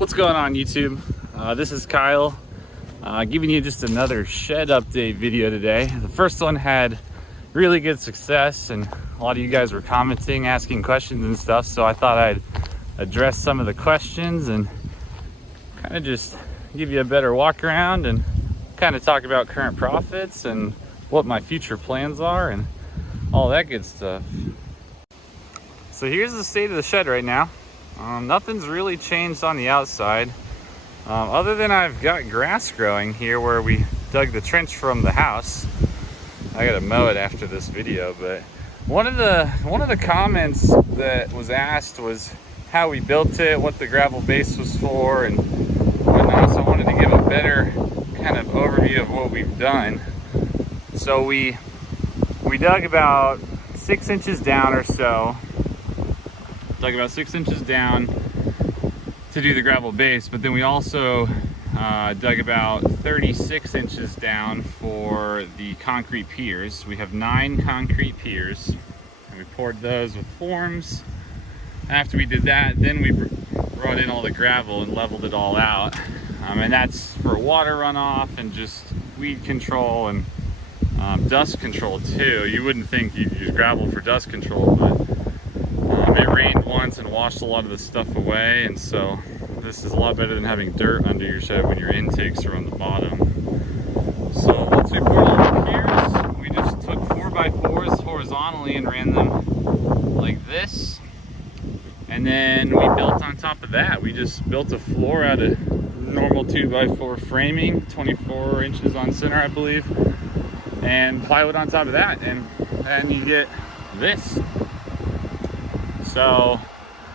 What's going on YouTube? This is Kyle, giving you just another shed update video today. The first one had really good success and a lot of you guys were commenting, asking questions and stuff, so I thought I'd address some of the questions and kind of just give you a better walk around and kind of talk about current profits and what my future plans are and all that good stuff. So here's the state of the shed right now. Nothing's really changed on the outside, other than I've got grass growing here where we dug the trench from the house. I gotta mow it after this video, but one of the comments that was asked was how we built it, what the gravel base was for, and whatnot. So I wanted to give a better kind of overview of what we've done. So we dug about 6 inches down or so. Dug about 6 inches down to do the gravel base, but then we also dug about 36 inches down for the concrete piers. We have 9 concrete piers, and we poured those with forms. After we did that, then we brought in all the gravel and leveled it all out, and that's for water runoff and just weed control and dust control too. You wouldn't think you'd use gravel for dust control, but it rained once and washed a lot of the stuff away, and so this is a lot better than having dirt under your shed when your intakes are on the bottom. So once we poured all the piers, we just took 4x4s horizontally and ran them like this, and then we built on top of that. We just built a floor out of normal 2x4 framing, 24 inches on center I believe, and plywood on top of that, and you get this. So,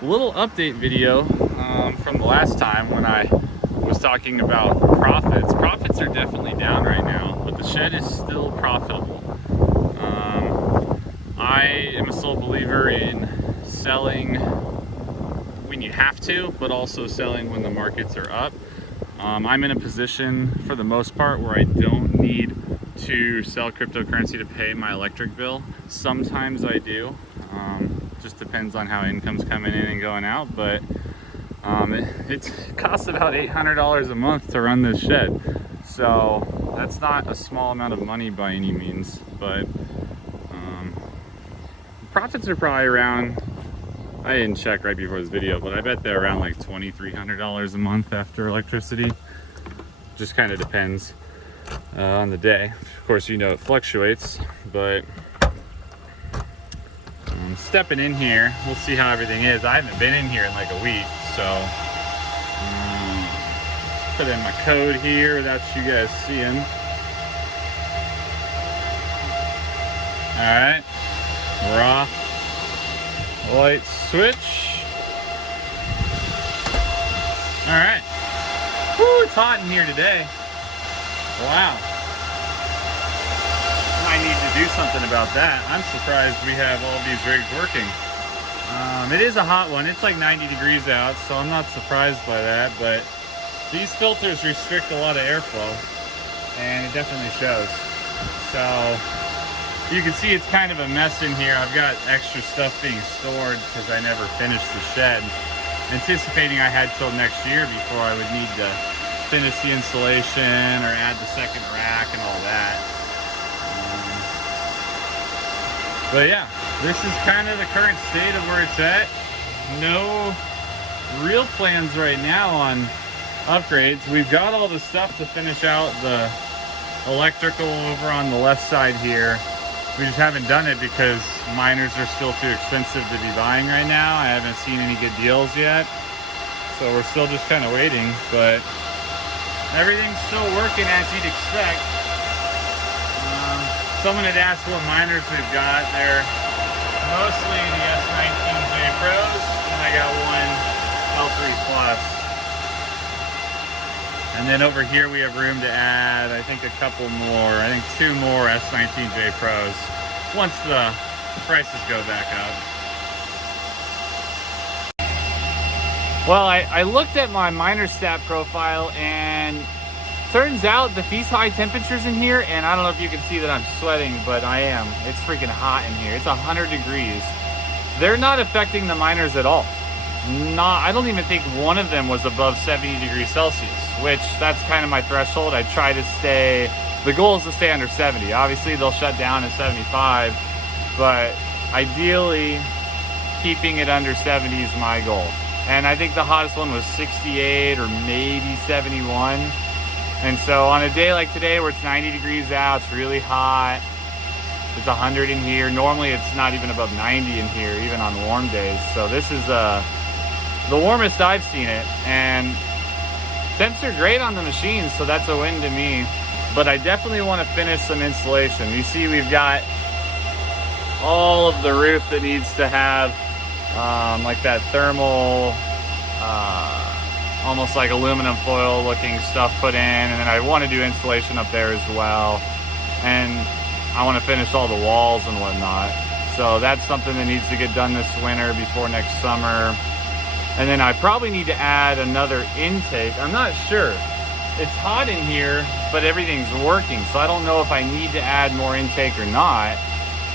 a little update video from the last time when I was talking about profits. Profits are definitely down right now, but the shed is still profitable. I am a sole believer in selling when you have to, but also selling when the markets are up. I'm in a position, for the most part, where I don't need to sell cryptocurrency to pay my electric bill. Sometimes I do. Just depends on how income's coming in and going out, but it costs about $800 a month to run this shed, so that's not a small amount of money by any means. But profits are probably around, I didn't check right before this video, but I bet they're around like $2,300 a month after electricity. Just kind of depends on the day. Of course, you know it fluctuates, but stepping in here, we'll see how everything is. I haven't been in here in like a week, so put in my code here without you guys seeing. Alright, we're off. Light switch. Alright. Woo, it's hot in here today. Wow. I need to do something about that. I'm surprised we have all these rigs working. It is a hot one. It's like 90 degrees out, so I'm not surprised by that, but these filters restrict a lot of airflow, and it definitely shows. So you can see it's kind of a mess in here. I've got extra stuff being stored because I never finished the shed, anticipating I had till next year before I would need to finish the insulation or add the second rack and all that. But yeah, this is kind of the current state of where it's at. No real plans right now on upgrades. We've got all the stuff to finish out the electrical over on the left side here. We just haven't done it because miners are still too expensive to be buying right now. I haven't seen any good deals yet, so we're still just kind of waiting, but everything's still working as you'd expect. Someone had asked what miners we've got. They're mostly the S19J Pros, and I got one L3 Plus. And then over here we have room to add, I think, a couple more. I think 2 more S19J Pros once the prices go back up. Well, I looked at my miner stat profile, and turns out that these high temperatures in here, and I don't know if you can see that I'm sweating, but I am. It's freaking hot in here. It's 100 degrees. They're not affecting the miners at all. I don't even think one of them was above 70 degrees Celsius, which that's kind of my threshold. I try to stay, the goal is to stay under 70. Obviously they'll shut down at 75, but ideally keeping it under 70 is my goal. And I think the hottest one was 68 or maybe 71. And so on a day like today where it's 90 degrees out, it's really hot, it's 100 in here. Normally it's not even above 90 in here, even on warm days. So this is the warmest I've seen it. And temps are great on the machine, so that's a win to me. But I definitely want to finish some insulation. You see we've got all of the roof that needs to have like that thermal, almost like aluminum foil looking stuff put in, and then I want to do insulation up there as well, and I want to finish all the walls and whatnot. So that's something that needs to get done this winter before next summer. And then I probably need to add another intake. I'm not sure. It's hot in here, but everything's working, so I don't know if I need to add more intake or not.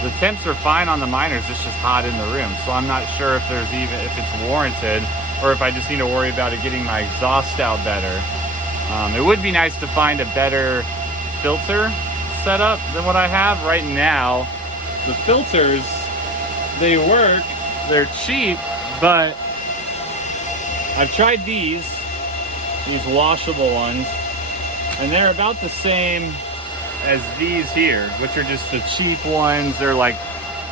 The temps are fine on the miners, it's just hot in the room, so I'm not sure if if it's warranted, or if I just need to worry about it getting my exhaust out better. It would be nice to find a better filter setup than what I have right now. The filters, they work, they're cheap, but I've tried these washable ones, and they're about the same as these here, which are just the cheap ones. They're like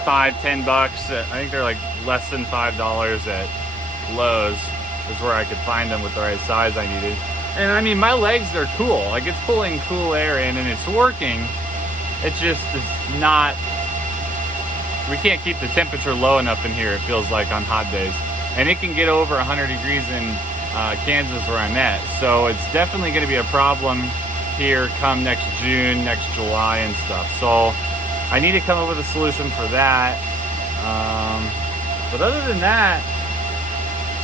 $5-10. I think they're like less than $5 at Lowe's is where I could find them with the right size I needed. And I mean, my legs are cool. Like, it's pulling cool air in and it's working. It just is not, we can't keep the temperature low enough in here, it feels like, on hot days. And it can get over 100 degrees in Kansas where I'm at. So it's definitely gonna be a problem here come next June, next July and stuff. So I need to come up with a solution for that. But other than that,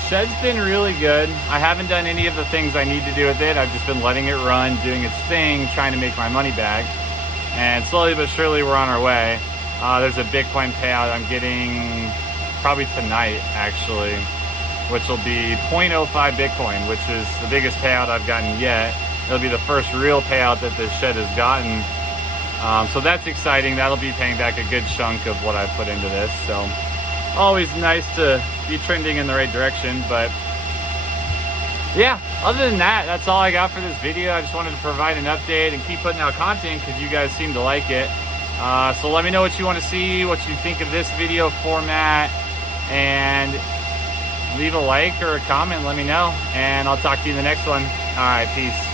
shed's been really good. I haven't done any of the things I need to do with it. I've just been letting it run, doing its thing, trying to make my money back. And slowly but surely we're on our way. There's a Bitcoin payout I'm getting probably tonight, actually, which will be 0.05 Bitcoin, which is the biggest payout I've gotten yet. It'll be the first real payout that this shed has gotten. So that's exciting. That'll be paying back a good chunk of what I put into this. So always nice to be trending in the right direction. But yeah, other than that, that's all I got for this video. I just wanted to provide an update and keep putting out content because you guys seem to like it. So let me know what you want to see, what you think of this video format, and leave a like or a comment, let me know, and I'll talk to you in the next one. All right, peace.